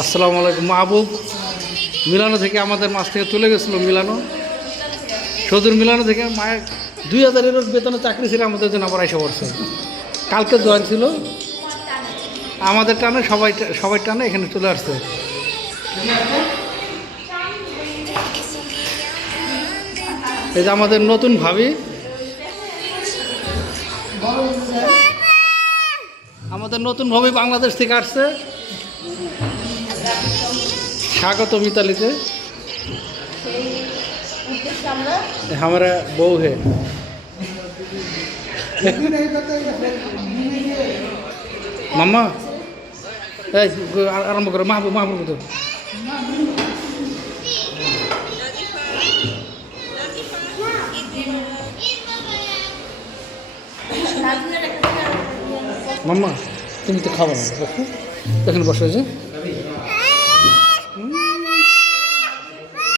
আসসালামু আলাইকুম। মাহবুব মিলানো থেকে আমাদের মাছ থেকে চলে গেছিলো মিলানো, সদর মিলানো থেকে মায়ের 2000-এর বেতনে চাকরি ছিল, আমাদের জন্য আবার এসে পড়ছে। কালকে জয়েন ছিল আমাদের টানে, সবাই টানে এখানে চলে আসছে। এই যে আমাদের নতুন ভাবি, আমাদের নতুন ভাবি বাংলাদেশ থেকে আসছে। স্বাগত মিতালিতে। हमारा बहू है। मामा आरम्भ करो। माहबूब माहबूब तो मामा तुम तो खावा ना, देखो बस